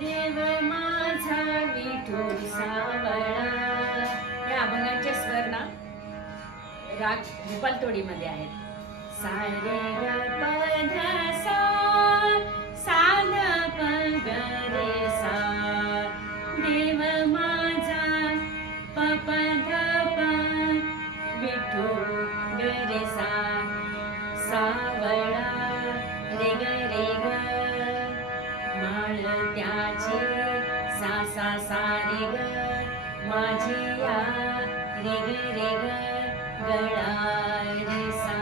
देव माझा विठू सावळा. या अभंगाचे स्वर ना राग भूपालतोडी मध्ये आहेत. सा रे ग प ध सा, सा ध प ग रे सा. देव माझा प प ध प विठू ग रे सा. सावळा रे ग माळ त्याची सा सा सा रे ग. माझिया रे ग गळा रे सा.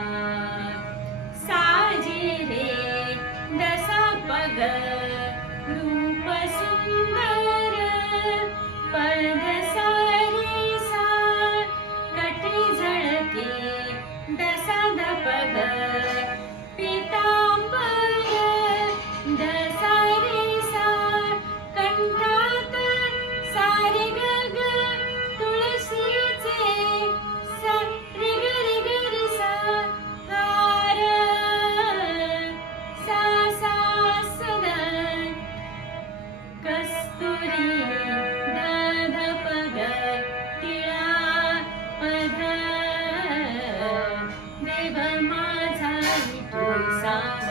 साजी रे दसा पग रूप सुंदर. पद सा रे सा कटी झळके दसा ध पग. देव माझा विठू सा.